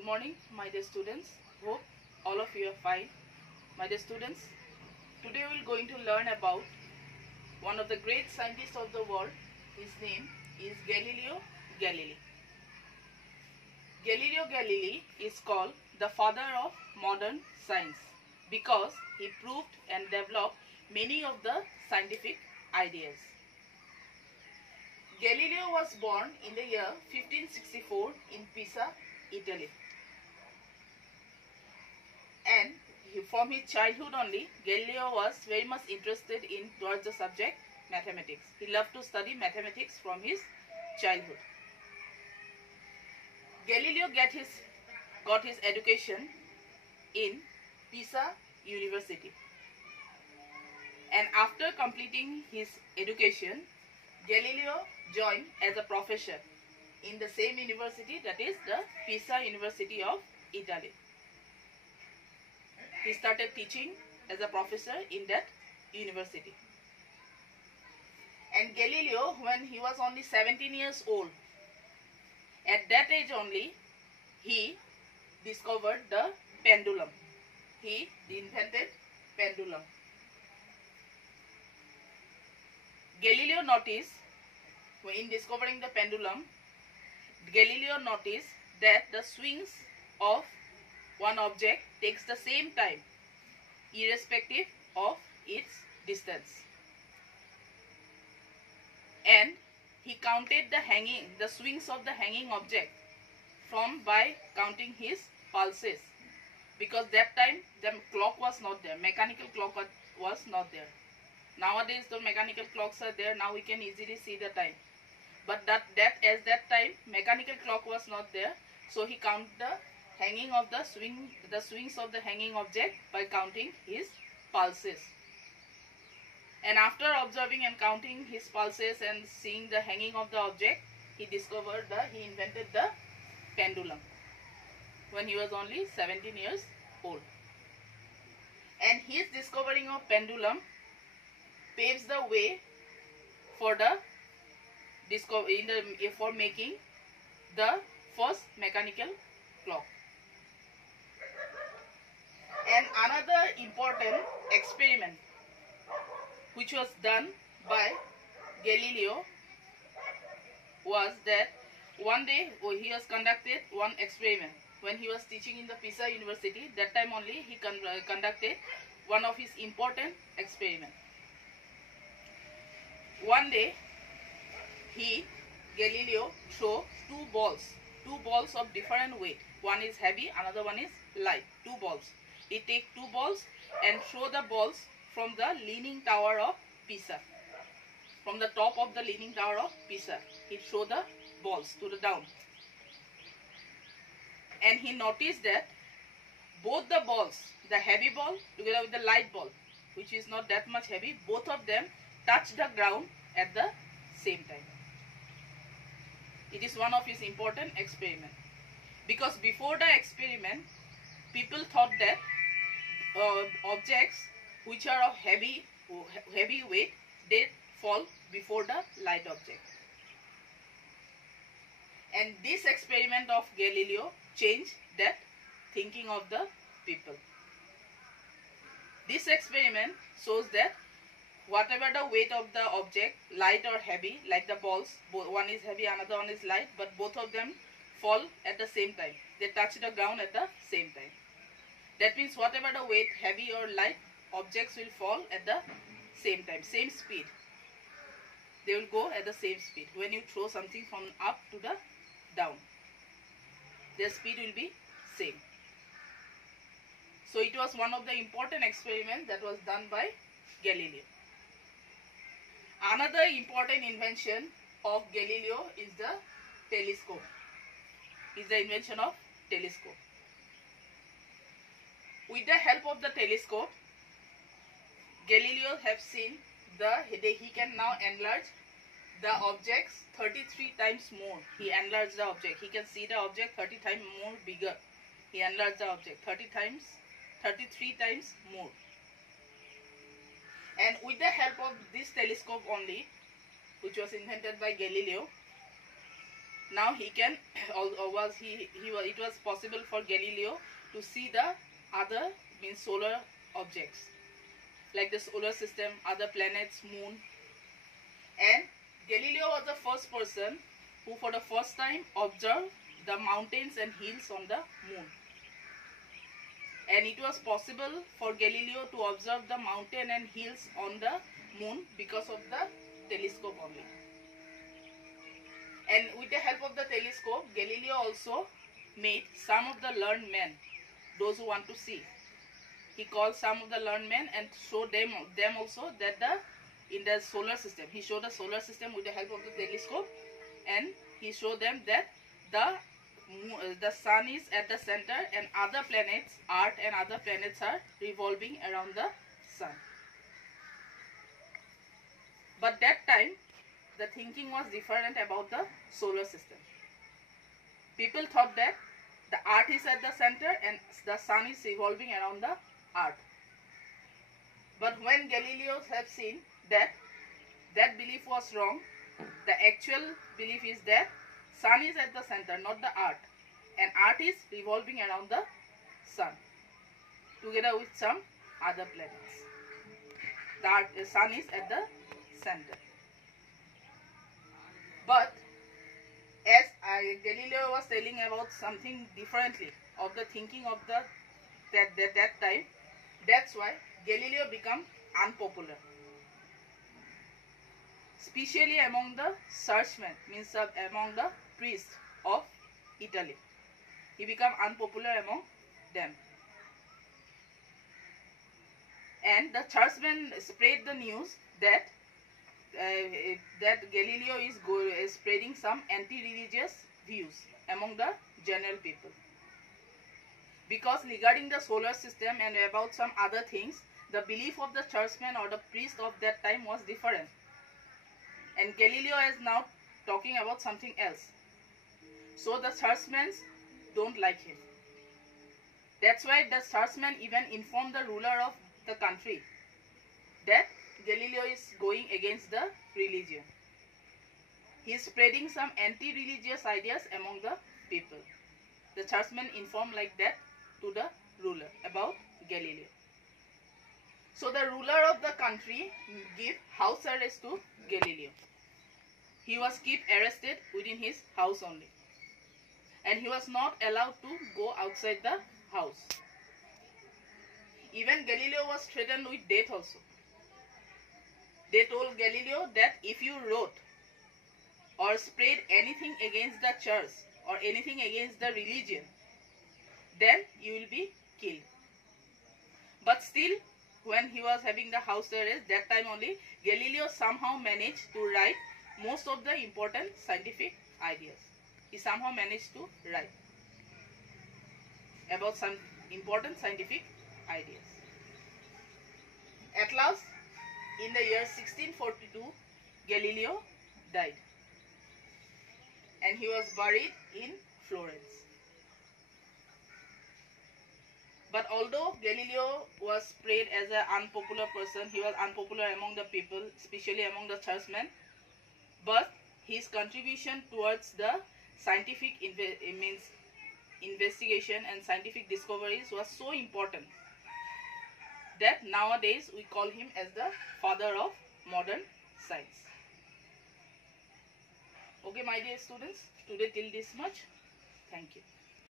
Good morning, my dear students. Hope all of you are fine. My dear students, today we are going to learn about one of the great scientists of the world. His name is Galileo Galilei. Galileo Galilei is called the father of modern science because he proved and developed many of the scientific ideas. Galileo was born in the year 1564 in Pisa, Italy. And from his childhood only, Galileo was very much interested towards the subject mathematics. He loved to study mathematics from his childhood. Galileo got his education in Pisa University. And after completing his education, Galileo joined as a professor in the same university, that is the Pisa University of Italy. He started teaching as a professor in that university. And Galileo, when he was only 17 years old, at that age only, he discovered the pendulum. He invented pendulum. Galileo noticed, in discovering the pendulum, Galileo noticed that the swings of one object takes the same time, irrespective of its distance. And he counted the swings of the hanging object by counting his pulses, because that time the clock was not there, mechanical clock was not there. Nowadays the mechanical clocks are there, now we can easily see the time. But as that time mechanical clock was not there, so he counted the swings of the hanging object by counting his pulses. And after observing and counting his pulses and seeing the hanging of the object, he invented the pendulum when he was only 17 years old. And his discovering of pendulum paves the way for making the first mechanical clock. And another important experiment which was done by Galileo was that one day he was conducted one experiment when he was teaching in the Pisa University. That time only he conducted one of his important experiments. One day Galileo threw two balls of different weight. One is heavy, another one is light. Two balls. He take two balls and throw the balls from the Leaning Tower of Pisa. From the top of the Leaning Tower of Pisa, he threw the balls to the down. And he noticed that both the balls, the heavy ball together with the light ball, which is not that much heavy, both of them touch the ground at the same time. It is one of his important experiments. Because before the experiment, people thought that objects which are of heavy weight, they fall before the light object. And this experiment of Galileo changed that thinking of the people. This experiment shows that whatever the weight of the object, light or heavy, like the balls, one is heavy, another one is light, but both of them fall at the same time. They touch the ground at the same time. That means whatever the weight, heavy or light, objects will fall at the same time, same speed. They will go at the same speed. When you throw something from up to the down, their speed will be same. So it was one of the important experiments that was done by Galileo. Another important invention of Galileo is the telescope. Is the invention of telescope. With the help of the telescope, Galileo have seen he can now enlarge the objects 33 times more. He enlarged the object. He can see the object 30 times more bigger. He enlarged the object 33 times more. And with the help of this telescope only, which was invented by Galileo, now he can it was possible for Galileo to see the other means solar objects like the solar system, other planets, moon. And Galileo was the first person who for the first time observed the mountains and hills on the moon. And it was possible for Galileo to observe the mountain and hills on the moon because of the telescope only. And with the help of the telescope, Galileo also made some of the learned men, those who want to see. He called some of the learned men and showed them also that in the solar system, he showed the solar system with the help of the telescope, and he showed them that the sun is at the center and other planets, Earth and other planets are revolving around the sun. But that time, the thinking was different about the solar system. People thought that the Earth is at the center and the sun is revolving around the Earth. But when Galileo have seen that that belief was wrong, the actual belief is that sun is at the center, not the Earth, and Earth is revolving around the sun together with some other planets. The sun is at the center. But as Galileo was telling about something differently of the thinking of that time, that's why Galileo became unpopular, especially among the churchmen, means among the priests of Italy. He became unpopular among them. And the churchmen spread the news that Galileo is spreading some anti-religious views among the general people. Because regarding the solar system and about some other things, the belief of the churchmen or the priest of that time was different. And Galileo is now talking about something else. So the churchmen don't like him. That's why the churchmen even informed the ruler of the country that Galileo is going against the religion. He is spreading some anti-religious ideas among the people. The churchmen informed like that to the ruler about Galileo. So the ruler of the country gave house arrest to Galileo. He was kept arrested within his house only. And he was not allowed to go outside the house. Even Galileo was threatened with death also. They told Galileo that if you wrote or spread anything against the church or anything against the religion, then you will be killed. But still, when he was having the house arrest, that time only, Galileo somehow managed to write most of the important scientific ideas. He somehow managed to write about some important scientific ideas. At last, in the year 1642, Galileo died. And he was buried in Florence. But although Galileo was spread as an unpopular person, he was unpopular among the people, especially among the churchmen, but his contribution towards the scientific investigation and scientific discoveries was so important that nowadays we call him as the father of modern science. Okay, my dear students, today till this much. Thank you.